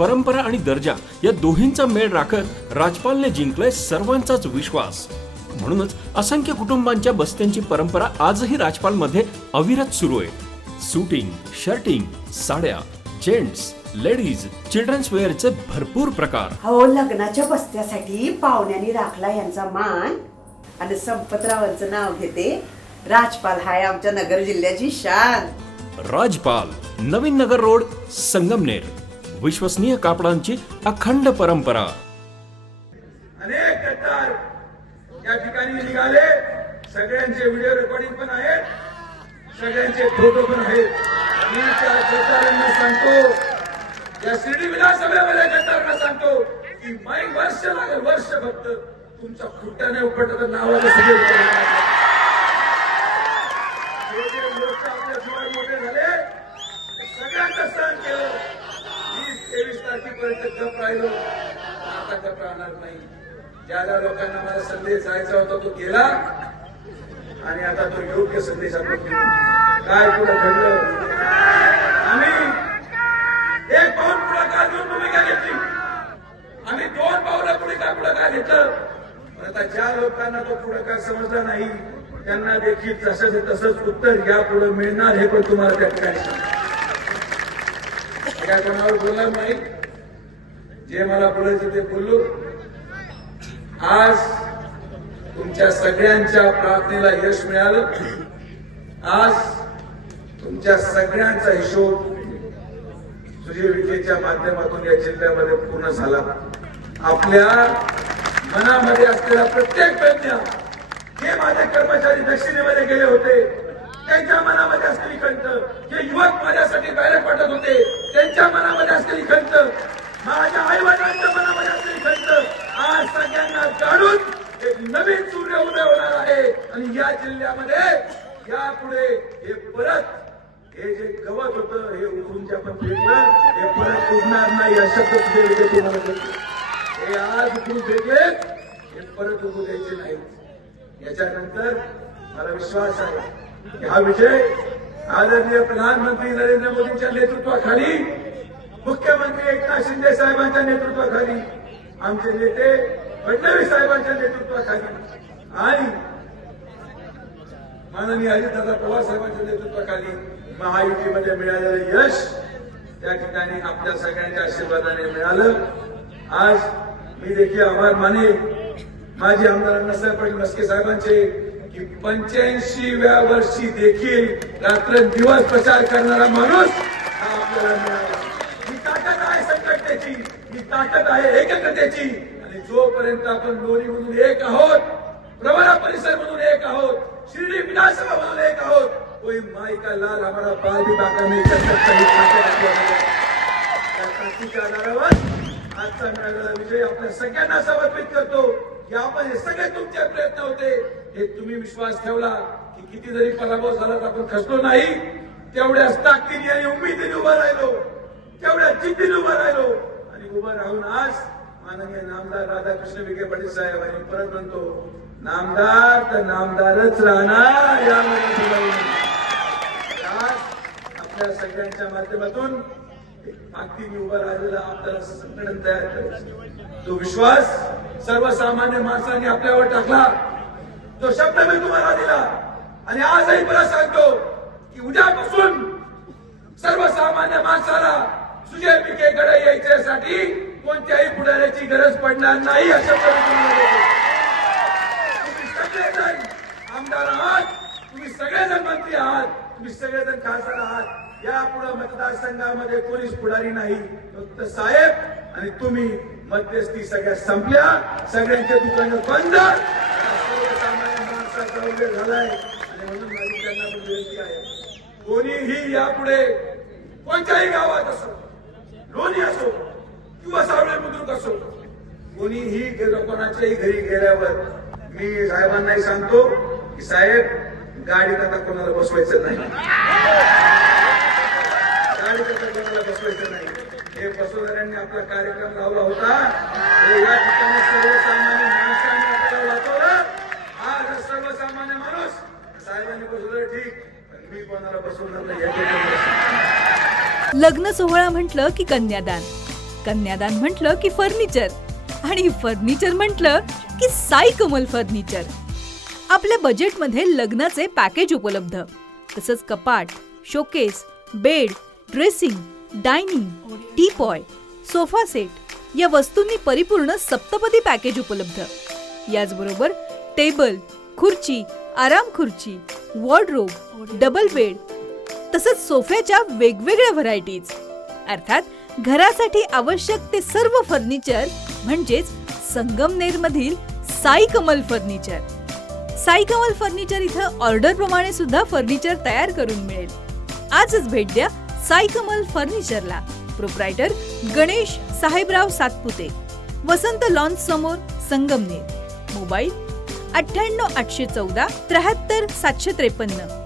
परंपरा आणि दर्जा या दोन्हींचा मेळ राखत राजपालने जिंकलाय सर्वांचाच विश्वास. म्हणूनच असंख्य कुटुंबांच्या बस्त्यांची परंपरा आजही राजपालमध्ये अविरत सुरू आहे. सूटिंग, शर्टिंग, साड्या, जेंट्स, लेडीज, चिल्ड्रन्स वेअरचे भरपूर प्रकार. हो, लग्नाच्या बस्त्यासाठी पाहुण्यांनी राखला यांचा मान. आणि संपतरावांचं नाव घेते. राजपाल हाय आमच्या नगर जिल्ह्याची शान. राजपाल, नवीन नगर रोड, संगमनेर. विश्वसनीय कापडांची अखंड परंपरा. अनेक कट्टार या ठिकाणी निघाले. सगळ्यांचे व्हिडिओ रेकॉर्डिंग पण आहेत, सगळ्यांचे फोटो पण आहेत. मी त्या कट्टारांना सांगतो, या शिर्डी विधानसभेमध्ये कट्टारांना सांगतो की माई वर्ष लागेल, वर्ष फक्त तुमच्या खुट्ट्याने उपटत नावाला सगळे लोक आपल्या जीवन मोठे झाले, सगळ्यांचं सहन केलं. 20-23 तारखेपर्यंत गप राहिलो, आता गप राहणार नाही. ज्या ज्या लोकांना मला संदेश जायचा होता तो गेला आणि आता तो योग्य संदेश आपण काय पुढे घडलं. आम्ही एक पाऊल पुढाकार घेऊन भूमिका घेतली, आम्ही 2 पावलं पुढाकार घेतलं. आता ज्या लोकांना तो पुढाकार समजला नाही त्यांना देखील तसंच उत्तर या पुढे मिळणार हे पण तुम्हाला त्या ठिकाणी काय कोणावर बोलणार नाही. जे मला बोलायचं ते बोललो. आज तुमच्या सगळ्यांच्या प्रार्थनेला यश मिळालं. आज तुमच्या सगळ्यांचा हिशोब सुजय विखेच्या माध्यमातून या जिल्ह्यामध्ये पूर्ण झाला. आपल्या मनामध्ये असलेला प्रत्येक प्रज्ञा, जे माझे कर्मचारी दक्षिणेमध्ये गेले होते त्यांच्या मनामध्ये असलेली खंत, जे युवक माझ्यासाठी बॅलेट पाठवत होते त्यांच्या मनामध्ये असलेली खंत, माझ्या आई वडिलांच्या मनामध्ये असलेली खंत, आज सगळ्यांना काढून एक नवीन सूर्य उदय होणार आहे. आणि या जिल्ह्यामध्ये यापुढे हे परत हे जे गवत होतं हे उघडून जे आपण फेकलं हे परत उगणार नाही अशा पद्धतीने तुम्हाला बोलतो. हे आज उघडून फेकले हे परत उगू द्यायचे नाही. याच्यानंतर मला विश्वास आहे की हा विजय आदरणीय प्रधानमंत्री नरेंद्र मोदींच्या नेतृत्वाखाली, मुख्यमंत्री एकनाथ शिंदे साहेबांच्या नेतृत्वाखाली, आमचे नेते फडणवीस साहेबांच्या नेतृत्वाखाली आणि माननीय अजितदादा पवार साहेबांच्या नेतृत्वाखाली महायुतीमध्ये मिळालेलं यश त्या ठिकाणी आपल्या सगळ्यांच्या आशीर्वादाने मिळालं. आज मी देखील आभार मानेन माजी आमदार अण्णासाहेब पाटील मस्के साहेबांचे की 85व्या वर्षी देखील रात्रंदिवस प्रचार करणारा माणूस हा आपल्याला मिळाला. ही ताकद आहे संघटनेची, ही ताकद आहे एकतेची. आणि जोपर्यंत आपण लोणी म्हणून एक आहोत, प्रवरा परिसर म्हणून एक आहोत, शिर्डी विधानसभा म्हणून एक आहोत, कोई माई का लाल हमारा बाल भी बाका नहीं कर सकता. ही ताकद ताकदीच्या आधारावर आजचा मिळालेला विजय आपल्या सगळ्यांना समर्पित करतो की आपण हे सगळे तुमचे प्रयत्न होते, हे तुम्ही विश्वास ठेवला की किती जरी पराभव झाला तर आपण खचलो नाही. तेवढ्याच ताकदीने आणि उमेदीने उभं राहिलो, तेवढ्या जिद्दीने उभं राहिलो आणि उभं राहून आज माननीय नामदार राधाकृष्ण विखे पाटील साहेब आणि परत म्हणतो नामदार तर नामदारच राहणार. यामध्ये आज आपल्या सगळ्यांच्या माध्यमातून ताकदीने उभं राहिलेला आपल्याला संघटन तयार करायचं. तो विश्वास सर्वसामान्य माणसांनी आपल्यावर टाकला, तो शब्द मी तुम्हाला दिला आणि आजही परत सांगतो की उद्यापासून सर्वसामान्य माणसाला सुजय विखेकडे यायच्यासाठी कोणत्याही पुढाऱ्याची गरज पडणार नाही. अशा पद्धतीने तुम्ही सगळेजण आमदार आहात, तुम्ही सगळेजण मंत्री आहात, तुम्ही सगळेजण खासदार आहात. यापुढे मतदारसंघामध्ये कोणीच पुढारी नाही, फक्त साहेब आणि तुम्ही. मध्यस्थी सगळ्या संपल्या, सगळ्यांचे दुकानं बंद, सर्वसामान्य माणसाचा उल्लेख झालाय. आणि म्हणून माझी त्यांना विनंती आहे, कोणीही यापुढे कोणत्याही गावात असो, लोणी असो किंवा सावळे बुद्रुक असो, कोणीही कोणाच्याही घरी गेल्यावर मी साहेबांनाही सांगतो की साहेब गाडीत आता कोणाला बसवायचं नाही, गाडीत आता कोणाला बसवायचं नाही. हे बसवणाऱ्यांनी आपला कार्यक्रम लावला होता, हे या ठिकाणी सर्वसामान्य माणसांनी आपल्याला वाचवलं. आज सर्वसामान्य माणूस साहेबांनी बसवलं ठीक, पण मी कोणाला बसवणार नाही. लग्न सोहळा म्हटलं की कन्यादान, कन्यादान म्हटलं की फर्निचर, आणि फर्निचर म्हटलं की साई कमल फर्निचर. आपल्या बजेटमध्ये लग्नाचे पॅकेज उपलब्ध, तसंच कपाट, showcase, bed, dressing, dining, teapoy, sofa set या वस्तूंनी परिपूर्ण सप्तपदी पॅकेज उपलब्ध. याचबरोबर टेबल, खुर्ची, आराम खुर्ची, वॉर्डरोब, डबल बेड तसंच सोफ्याच्या वेगवेगळ्या व्हरायटीज. अर्थात घरासाठी आवश्यक ते सर्व फर्निचर म्हणजेच संगमनेरमधील साई कमल फर्निचर. साई कमल फर्निचर इथं ऑर्डर प्रमाणे सुद्धा फर्निचर तयार करून मिळेल. आजच भेट द्या साई कमल फर्निचरला. प्रोप्रायटर गणेश साहेबराव सातपुते, वसंत लॉन्च समोर, संगमनेर. मोबाईल 98 814 73 753.